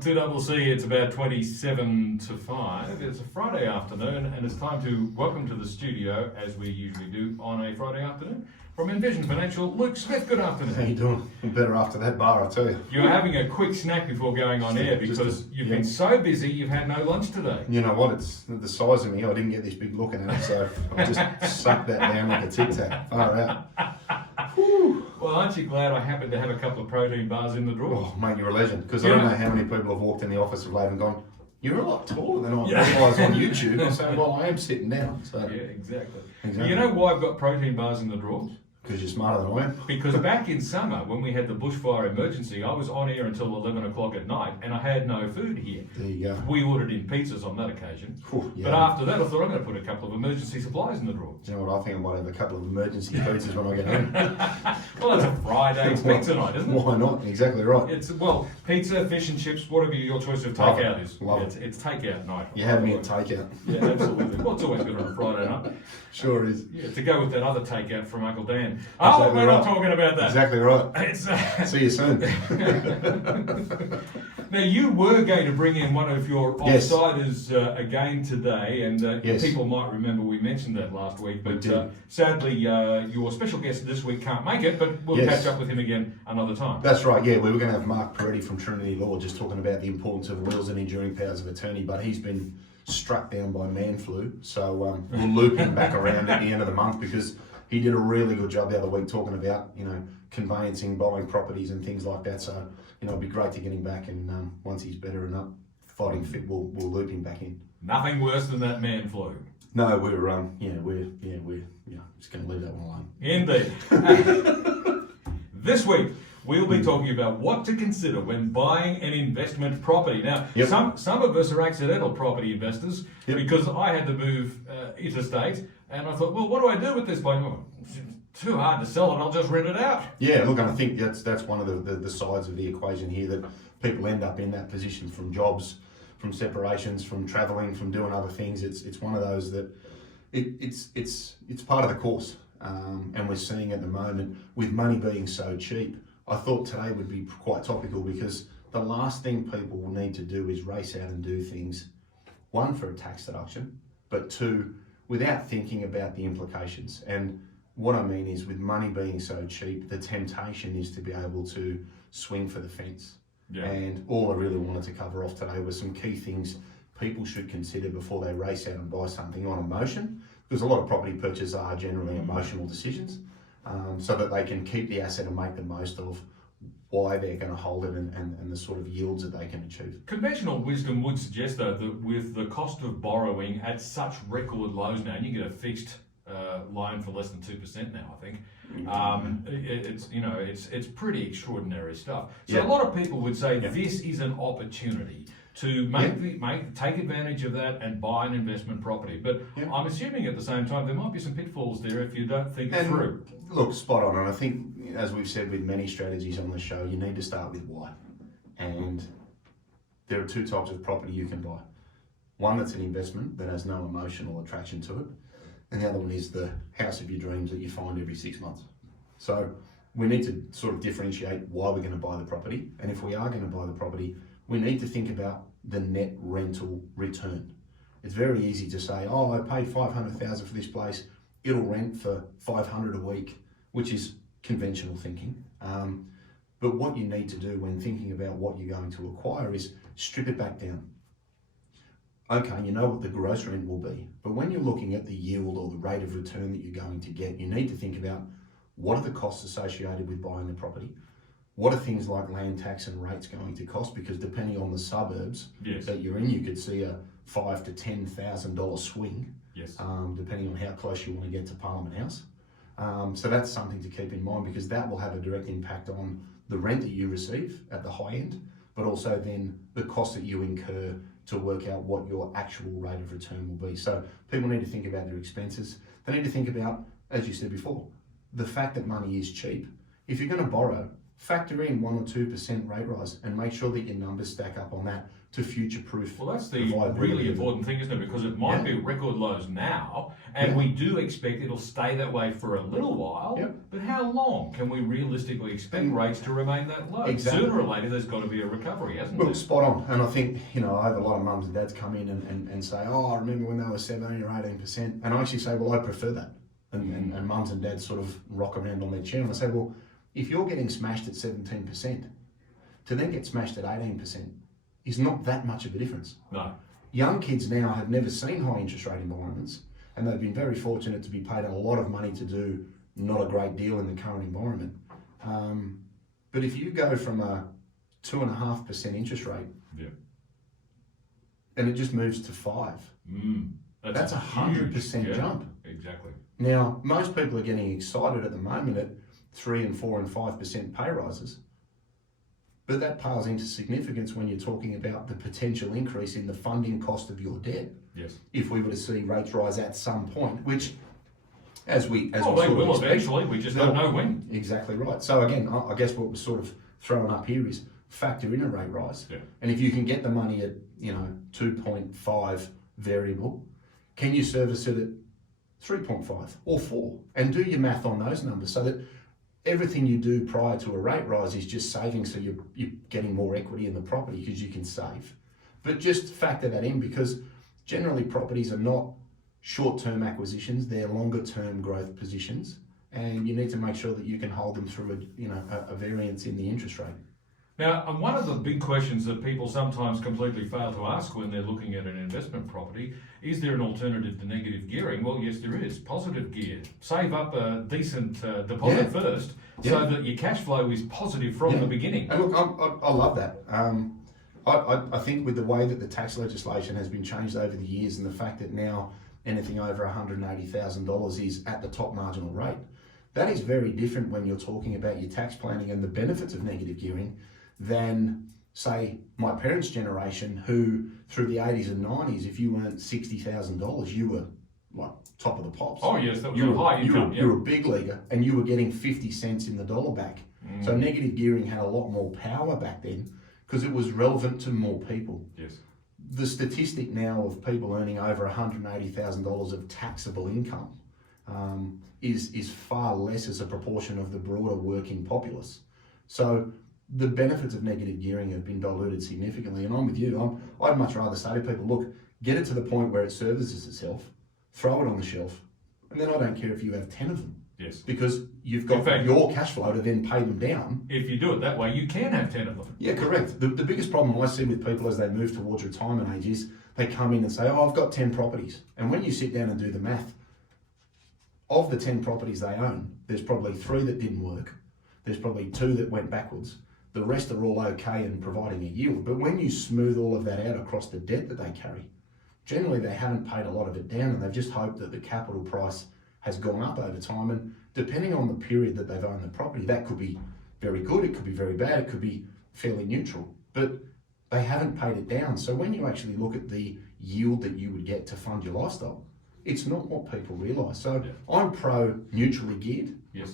On 2CC, it's about 27 to 5. It's a Friday afternoon, and it's time to welcome to the studio, as we usually do on a Friday afternoon, from Envision Financial, Luke Smith. Good afternoon. How you doing? I'm better after that bar, I tell you. You're having a quick snack before going on air because you've been so busy you've had no lunch today. You know what? It's the size of me. I didn't get this big looking at it, so I just sucked that down like a Tic Tac. Far out. Well, aren't you glad I happened to have a couple of protein bars in the drawer? Oh, mate, you're a legend. Because I don't know how many people have walked in the office of late and gone, "You're a lot taller than I realise on YouTube." I say, "Well, I am sitting down." So. Yeah, exactly. You know why I've got protein bars in the drawers? Because you're smarter than I am. Because back in summer, when we had the bushfire emergency, I was on air until 11 o'clock at night and I had no food here. There you go. We ordered in pizzas on that occasion. Yeah. But after that, I thought I'm going to put a couple of emergency supplies in the drawer. Do you know what? I think I might have a couple of emergency pizzas when I get home. Well, it's a Friday, it's pizza night, isn't it? Why not? Exactly right. It's, well, pizza, fish and chips, whatever your choice of Love takeout it. is. Love It's takeout night. You had me at takeout. Yeah, absolutely. Well, it's always good on a Friday night. Sure is. Yeah, to go with that other takeout from Uncle Dan. Exactly We're not right. talking about that. Exactly right. It's, See you soon. Now, you were going to bring in one of your Yes. offsiders again today, and Yes. people might remember we mentioned that last week, but did. sadly your special guest this week can't make it, but we'll Yes. catch up with him again another time. That's right, yeah. We were going to have Mark Peretti from Trinity Law just talking about the importance of wills and enduring powers of attorney, but he's been struck down by man flu, so we'll loop him back around at the end of the month because he did a really good job the other week talking about, conveyancing, buying properties and things like that. So, it'd be great to get him back, and once he's better and up, fighting fit, we'll loop him back in. Nothing worse than that man flu. No, we're just going to leave that one alone. Indeed. This week, we'll be talking about what to consider when buying an investment property. Now, some of us are accidental property investors because I had to move interstate, and I thought, well, what do I do with this place? Well, it's too hard to sell it, I'll just rent it out. Yeah, look, I think that's one of the sides of the equation here, that people end up in that position from jobs, from separations, from travelling, from doing other things. It's one of those that it's part of the course, and we're seeing at the moment with money being so cheap. I thought today would be quite topical because the last thing people will need to do is race out and do things, one, for a tax deduction, but two, without thinking about the implications. And what I mean is, with money being so cheap, the temptation is to be able to swing for the fence. Yeah. And all I really wanted to cover off today was some key things people should consider before they race out and buy something on emotion, because a lot of property purchases are generally emotional decisions. So that they can keep the asset and make the most of why they're going to hold it and the sort of yields that they can achieve. Conventional wisdom would suggest, though, that with the cost of borrowing at such record lows now, and you get a fixed loan for less than 2% now, I think, it's pretty extraordinary stuff. So a lot of people would say this is an opportunity to take advantage of that and buy an investment property. But I'm assuming at the same time there might be some pitfalls there if you don't think it through. Look, spot on. And I think, as we've said with many strategies on the show, you need to start with why. And there are two types of property you can buy. One that's an investment that has no emotional attraction to it, and the other one is the house of your dreams that you find every 6 months. So we need to sort of differentiate why we're going to buy the property. And if we are going to buy the property, we need to think about the net rental return. It's very easy to say, oh, I paid $500,000 for this place, it'll rent for $500 a week, which is conventional thinking. But what you need to do when thinking about what you're going to acquire is strip it back down. Okay, you know what the gross rent will be, but when you're looking at the yield or the rate of return that you're going to get, you need to think about what are the costs associated with buying the property. What are things like land tax and rates going to cost? Because depending on the suburbs that you're in, you could see a $5,000 to $10,000 swing, depending on how close you want to get to Parliament House. So that's something to keep in mind, because that will have a direct impact on the rent that you receive at the high end, but also then the cost that you incur to work out what your actual rate of return will be. So people need to think about their expenses. They need to think about, as you said before, the fact that money is cheap. If you're going to borrow factor in 1 or 2% rate rise and make sure that your numbers stack up on that to future-proof. Well, that's the really important thing, isn't it? Because it might be record lows now, and we do expect it'll stay that way for a little while. But how long can we realistically expect rates to remain that low? Exactly. Sooner or later, there's got to be a recovery, hasn't there? Look, spot on. And I think, I have a lot of mums and dads come in and say, oh, I remember when they were 17 or 18%. And I actually say, well, I prefer that. And mums and dads sort of rock around on their chair. And I say, well, if you're getting smashed at 17%, to then get smashed at 18%, is not that much of a difference. No. Young kids now have never seen high interest rate environments, and they've been very fortunate to be paid a lot of money to do not a great deal in the current environment. But if you go from a 2.5% interest rate, and it just moves to 5, that's a 100% jump. Exactly. Now, most people are getting excited at the moment at 3 and 4 and 5% pay rises. But that pales into significance when you're talking about the potential increase in the funding cost of your debt. Yes. If we were to see rates rise at some point, which, as we they will eventually. We just don't know when. Exactly right. So again, I guess what we're sort of throwing up here is factor in a rate rise. And if you can get the money at 2.5 variable, can you service it at 3.5 or 4? And do your math on those numbers so that everything you do prior to a rate rise is just saving, so you're getting more equity in the property because you can save. But just factor that in, because generally properties are not short-term acquisitions, they're longer-term growth positions, and you need to make sure that you can hold them through a variance in the interest rate. Now, one of the big questions that people sometimes completely fail to ask when they're looking at an investment property, is there an alternative to negative gearing? Well, yes, there is. Positive gear. Save up a decent deposit first so that your cash flow is positive from the beginning. And look, I love that. I think with the way that the tax legislation has been changed over the years, and the fact that now anything over $180,000 is at the top marginal rate, that is very different when you're talking about your tax planning and the benefits of negative gearing than, say, my parents' generation, who through the 80s and 90s, if you earned $60,000, you were like top of the pops. Oh yes, that was a high income. You were a big leaguer, and you were getting 50 cents in the dollar back. So negative gearing had a lot more power back then because it was relevant to more people. Yes. The statistic now of people earning over $180,000 of taxable income is far less as a proportion of the broader working populace. So the benefits of negative gearing have been diluted significantly, and I'm with you. I'd much rather say to people, look, get it to the point where it services itself, throw it on the shelf, and then I don't care if you have 10 of them. Yes. Because you've got your cash flow to then pay them down. If you do it that way, you can have 10 of them. Yeah, correct. The biggest problem I see with people as they move towards retirement age is they come in and say, oh, I've got 10 properties. And when you sit down and do the math, of the 10 properties they own, there's probably 3 that didn't work. There's probably 2 that went backwards. The rest are all okay in providing a yield. But when you smooth all of that out across the debt that they carry, generally they haven't paid a lot of it down, and they've just hoped that the capital price has gone up over time. And depending on the period that they've owned the property, that could be very good, it could be very bad, it could be fairly neutral, but they haven't paid it down. So when you actually look at the yield that you would get to fund your lifestyle, it's not what people realise. So I'm pro neutrally geared. Yes.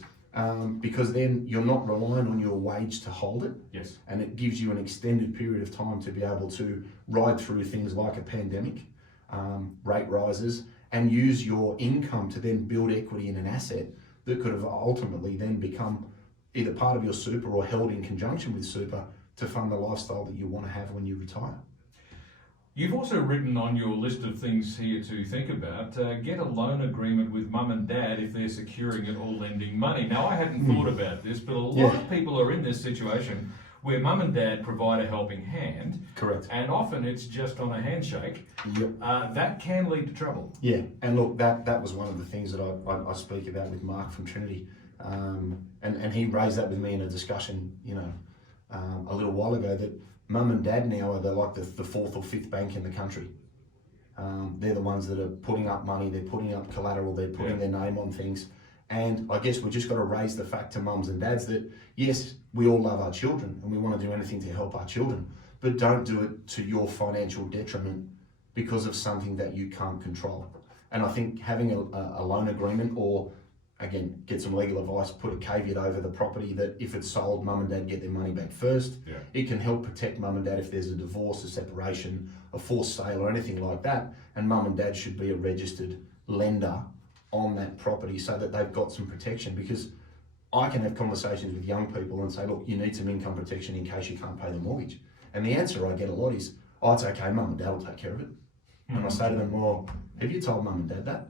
Because then you're not relying on your wage to hold it. Yes. And it gives you an extended period of time to be able to ride through things like a pandemic, rate rises, and use your income to then build equity in an asset that could have ultimately then become either part of your super or held in conjunction with super to fund the lifestyle that you want to have when you retire. You've also written on your list of things here to think about, get a loan agreement with mum and dad if they're securing it or lending money. Now, I hadn't thought about this, but a lot of people are in this situation where mum and dad provide a helping hand. Correct. And often it's just on a handshake. Yep. That can lead to trouble. Yeah, and look, that was one of the things that I speak about with Mark from Trinity. And he raised that with me in a discussion, a little while ago, that mum and dad now are like the 4th or 5th bank in the country. They're the ones that are putting up money, they're putting up collateral, they're putting their name on things. And I guess we just got to raise the fact to mums and dads that, yes, we all love our children and we want to do anything to help our children, but don't do it to your financial detriment because of something that you can't control. And I think having a loan agreement or again, get some legal advice, put a caveat over the property that if it's sold, mum and dad get their money back first. Yeah. It can help protect mum and dad if there's a divorce, a separation, a forced sale or anything like that. And mum and dad should be a registered lender on that property so that they've got some protection, because I can have conversations with young people and say, look, you need some income protection in case you can't pay the mortgage. And the answer I get a lot is, oh, it's okay, mum and dad will take care of it. And I say to them, well, have you told mum and dad that?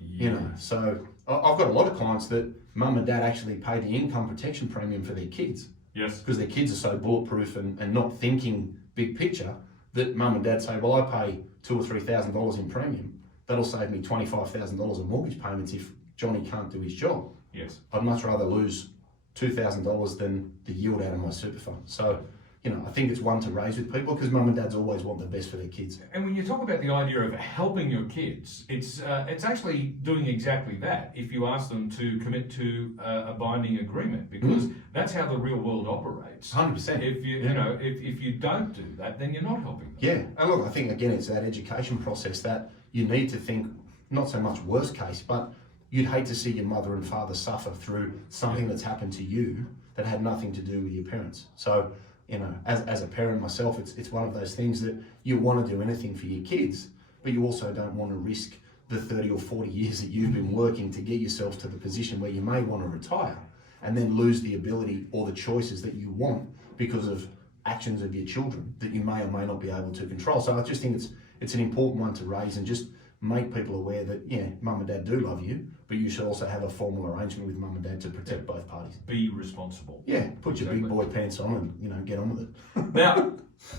Yeah. You know, so I've got a lot of clients that mum and dad actually pay the income protection premium for their kids. Yes. Because their kids are so bulletproof and not thinking big picture that mum and dad say, well, I pay $2,000 or $3,000 in premium. That'll save me $25,000 in mortgage payments if Johnny can't do his job. Yes. I'd much rather lose $2,000 than the yield out of my super fund. So, you know, I think it's one to raise with people because mum and dads always want the best for their kids. And when you talk about the idea of helping your kids, it's actually doing exactly that. If you ask them to commit to a binding agreement, because that's how the real world operates. 100%. If you know if you don't do that, then you're not helping them. Yeah, and look, I think again it's that education process that you need to think not so much worst case, but you'd hate to see your mother and father suffer through something that's happened to you that had nothing to do with your parents. So, you know, as a parent myself, it's one of those things that you want to do anything for your kids, but you also don't want to risk the 30 or 40 years that you've been working to get yourself to the position where you may want to retire and then lose the ability or the choices that you want because of actions of your children that you may or may not be able to control. So I just think it's an important one to raise and just make people aware that, yeah, mum and dad do love you, but you should also have a formal arrangement with mum and dad to protect both parties. Be responsible. Yeah, put your big boy pants on and, you know, get on with it. Now,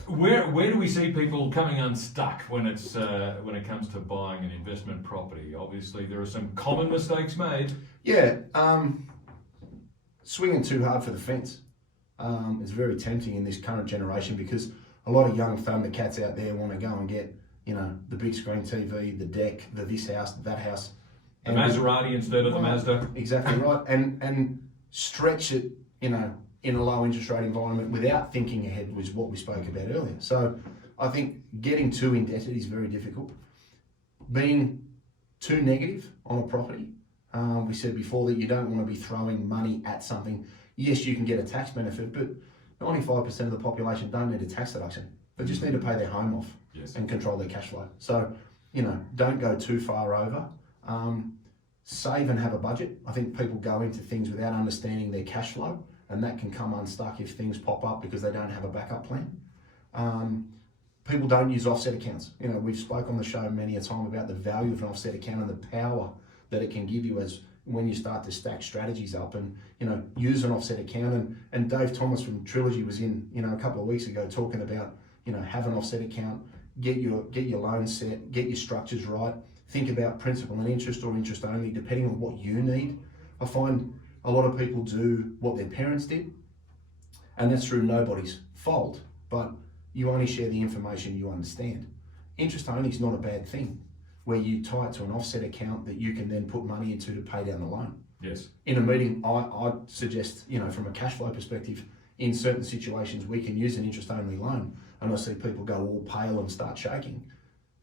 where do we see people coming unstuck when it comes to buying an investment property? Obviously, there are some common mistakes made. Yeah, swinging too hard for the fence is very tempting in this current generation because a lot of young thundercats out there want to go and get, you know, the big screen TV, the deck, the this house, that house. The Maserati instead of the Mazda. Exactly right. And stretch it, you know, in a low interest rate environment without thinking ahead was what we spoke about earlier. So I think getting too indebted is very difficult. Being too negative on a property, we said before that you don't want to be throwing money at something. Yes, you can get a tax benefit, but 95% of the population don't need a tax deduction. They just need to pay their home off and control their cash flow. So, you know, don't go too far over. Save and have a budget. I think people go into things without understanding their cash flow, and that can come unstuck if things pop up because they don't have a backup plan. People don't use offset accounts. You know, we've spoke on the show many a time about the value of an offset account and the power that it can give you as when you start to stack strategies up and, you know, use an offset account. And Dave Thomas from Trilogy was in, you know, a couple of weeks ago talking about, you know, have an offset account, get your loans set, get your structures right, think about principal and interest or interest only, depending on what you need. I find a lot of people do what their parents did, and that's through nobody's fault, but you only share the information you understand. Interest only is not a bad thing, where you tie it to an offset account that you can then put money into to pay down the loan. Yes. In a meeting, I'd suggest, you know, from a cash flow perspective, in certain situations, we can use an interest only loan. And I see people go all pale and start shaking.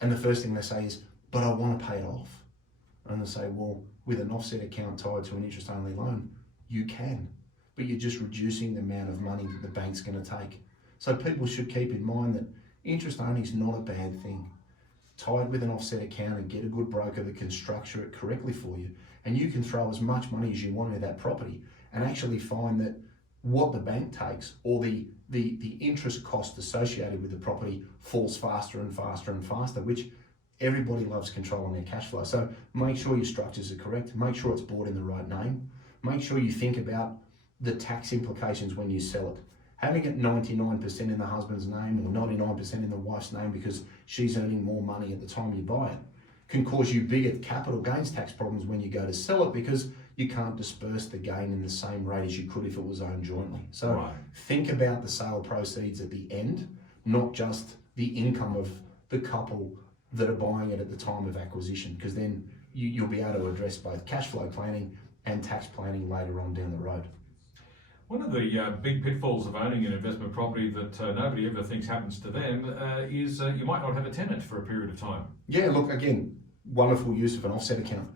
And the first thing they say is, but I want to pay it off. And they say, well, with an offset account tied to an interest only loan, you can, but you're just reducing the amount of money that the bank's going to take. So people should keep in mind that interest only is not a bad thing. Tie it with an offset account and get a good broker that can structure it correctly for you. And you can throw as much money as you want into that property and actually find that what the bank takes or the interest cost associated with the property falls faster and faster and faster, which everybody loves controlling their cash flow. So make sure your structures are correct. Make sure it's bought in the right name. Make sure you think about the tax implications when you sell it. Having it 99% in the husband's name or 99% in the wife's name because she's earning more money at the time you buy it can cause you bigger capital gains tax problems when you go to sell it because you can't disperse the gain in the same rate as you could if it was owned jointly. So think about the sale proceeds at the end, not just the income of the couple that are buying it at the time of acquisition, because then you'll be able to address both cash flow planning and tax planning later on down the road. One of the big pitfalls of owning an investment property that nobody ever thinks happens to them is you might not have a tenant for a period of time. Yeah, look, again, wonderful use of an offset account.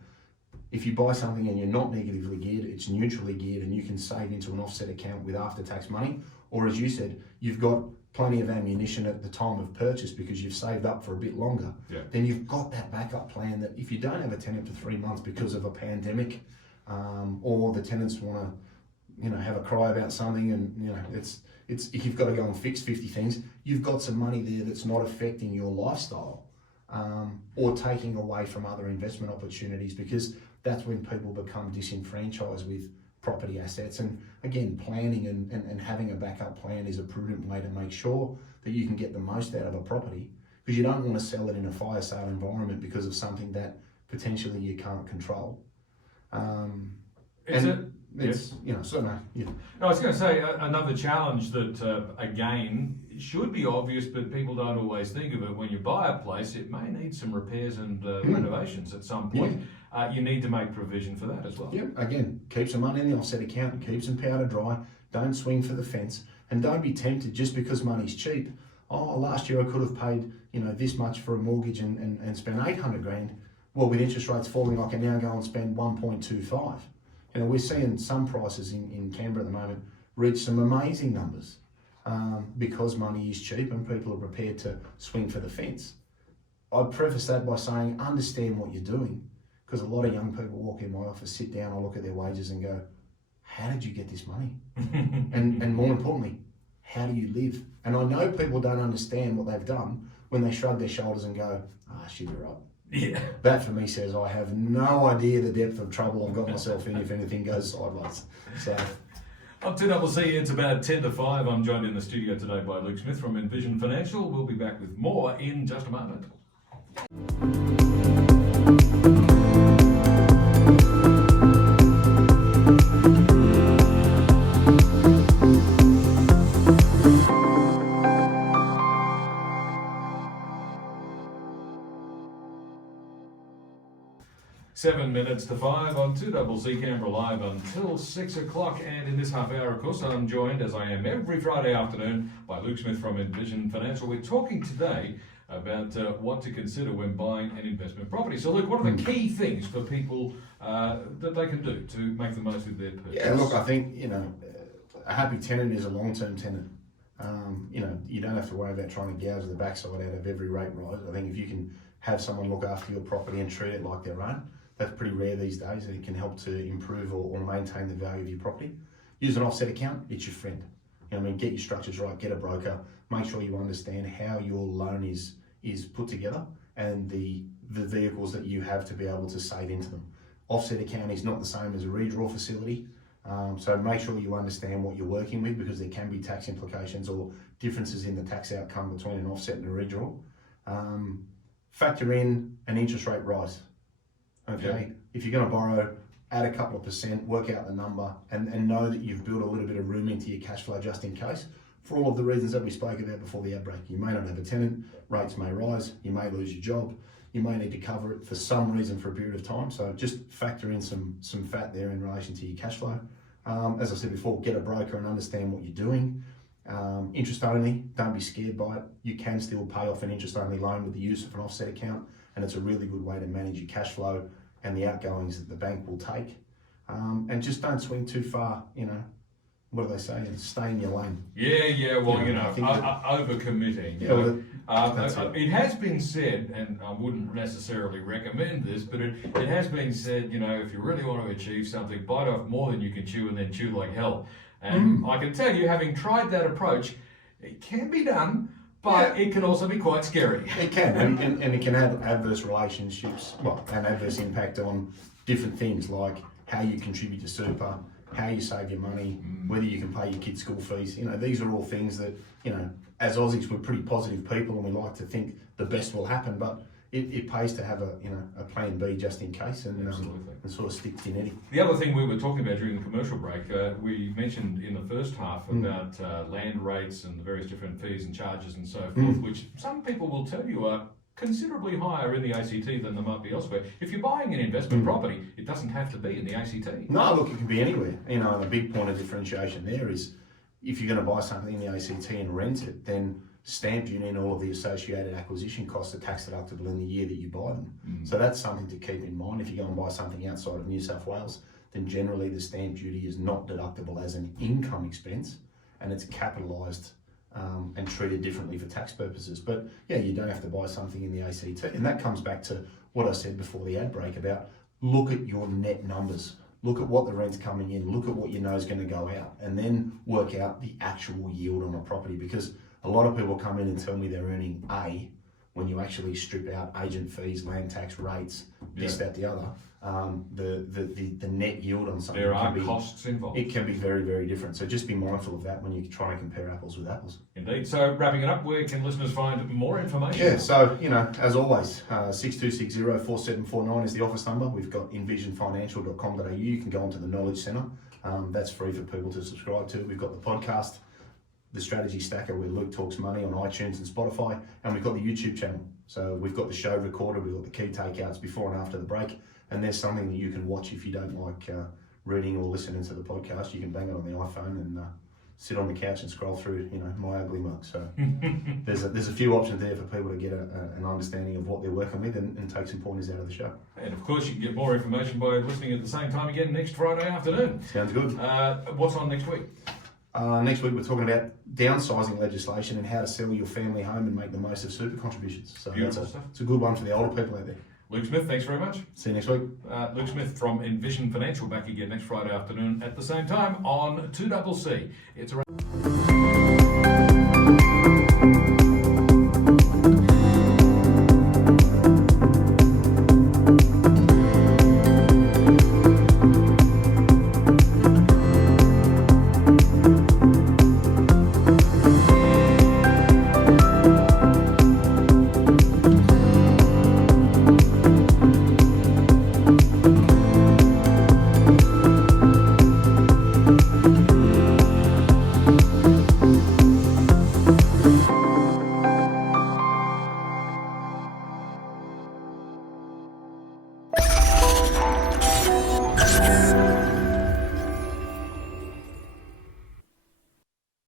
If you buy something and you're not negatively geared, it's neutrally geared and you can save into an offset account with after-tax money, or as you said, you've got plenty of ammunition at the time of purchase because you've saved up for a bit longer, then you've got that backup plan that if you don't have a tenant for 3 months because of a pandemic, or the tenants want to, have a cry about something, and it's if you've got to go and fix 50 things, you've got some money there that's not affecting your lifestyle, or taking away from other investment opportunities, because that's when people become disenfranchised with property assets. And again, planning and having a backup plan is a prudent way to make sure that you can get the most out of a property, because you don't want to sell it in a fire sale environment because of something that potentially you can't control. I was going to say another challenge that, again, should be obvious, but people don't always think of it. When you buy a place, it may need some repairs and renovations at some point. You need to make provision for that as well. Again, keep some money in the offset account, keep some powder dry, don't swing for the fence, and don't be tempted just because money's cheap. Oh, last year I could have paid, this much for a mortgage and spent 800 grand. Well, with interest rates falling, I can now go and spend 1.25. We're seeing some prices in Canberra at the moment reach some amazing numbers, because money is cheap and people are prepared to swing for the fence. I'd preface that by saying, understand what you're doing, because a lot of young people walk in my office, sit down, I look at their wages and go, how did you get this money? and more importantly, how do you live? And I know people don't understand what they've done when they shrug their shoulders and go, shit, you're right. Yeah. That for me says I have no idea the depth of trouble I've got myself in if anything goes sideways. So, on 2CC, it's about 10 to 5. I'm joined in the studio today by Luke Smith from Envision Financial. We'll be back with more in just a moment. Seven minutes to 5 on 2CC Canberra Live until 6 o'clock. And in this half hour, of course, I'm joined, as I am every Friday afternoon, by Luke Smith from Envision Financial. We're talking today about what to consider when buying an investment property. So, Luke, what are the key things for people that they can do to make the most of their purchase? Yeah, look, I think, a happy tenant is a long-term tenant. You don't have to worry about trying to gouge the backside out of every rate rise. I think if you can have someone look after your property and treat it like their own, that's pretty rare these days, and it can help to improve or maintain the value of your property. Use an offset account, it's your friend. Get your structures right, get a broker, make sure you understand how your loan is put together and the vehicles that you have to be able to save into them. Offset account is not the same as a redraw facility, so make sure you understand what you're working with, because there can be tax implications or differences in the tax outcome between an offset and a redraw. Factor in an interest rate rise. Okay, if you're going to borrow, add a couple of percent, work out the number, and know that you've built a little bit of room into your cash flow just in case, for all of the reasons that we spoke about before the outbreak. You may not have a tenant, rates may rise, you may lose your job, you may need to cover it for some reason for a period of time. So just factor in some fat there in relation to your cash flow. As I said before, get a broker and understand what you're doing. Interest only, don't be scared by it. You can still pay off an interest only loan with the use of an offset account, and it's a really good way to manage your cash flow and the outgoings that the bank will take. And just don't swing too far, what do they say? Stay in your lane. Well, over-committing. It has been said, and I wouldn't necessarily recommend this, but it has been said, if you really want to achieve something, bite off more than you can chew and then chew like hell. And I can tell you, having tried that approach, it can be done, but it can also be quite scary. It can, and it can have adverse relationships, an adverse impact on different things like how you contribute to super, how you save your money, whether you can pay your kids' school fees. These are all things that, as Aussies, we're pretty positive people and we like to think the best will happen, but it pays to have a plan B just in case and sort of stick to your knitting. The other thing we were talking about during the commercial break, we mentioned in the first half about land rates and the various different fees and charges and so forth, which some people will tell you are considerably higher in the ACT than they might be elsewhere. If you're buying an investment property, it doesn't have to be in the ACT. No, look, it can be anywhere. And a big point of differentiation there is if you're going to buy something in the ACT and rent it, then stamp duty and all of the associated acquisition costs are tax deductible in the year that you buy them. So that's something to keep in mind. If you go and buy something outside of New South Wales, then generally the stamp duty is not deductible as an income expense, and it's capitalised and treated differently for tax purposes. But yeah, you don't have to buy something in the ACT. And that comes back to what I said before the ad break about look at your net numbers. Look at what the rent's coming in, look at what you know is going to go out, and then work out the actual yield on a property. Because a lot of people come in and tell me they're earning A when you actually strip out agent fees, land tax rates, this, that, the other. The net yield on something, there are costs involved. It can be very, very different. So just be mindful of that when you try to compare apples with apples. Indeed. So wrapping it up, where can listeners find more information? Yeah, so, as always, 6260-4749 is the office number. We've got envisionfinancial.com.au. You can go onto the Knowledge Centre. That's free for people to subscribe to. We've got the podcast, The Strategy Stacker, where Luke talks money, on iTunes and Spotify. And we've got the YouTube channel. So we've got the show recorded. We've got the key takeouts before and after the break. And there's something that you can watch if you don't like reading or listening to the podcast. You can bang it on the iPhone and sit on the couch and scroll through, my ugly mug. So there's a few options there for people to get an understanding of what they're working with and take some pointers out of the show. And of course, you can get more information by listening at the same time again next Friday afternoon. Sounds good. What's on next week? Next week we're talking about downsizing legislation and how to sell your family home and make the most of super contributions. So beautiful stuff. It's a good one for the older people out there. Luke Smith, thanks very much. See you next week. Luke Smith from Envision Financial back again next Friday afternoon at the same time on 2CC. It's around...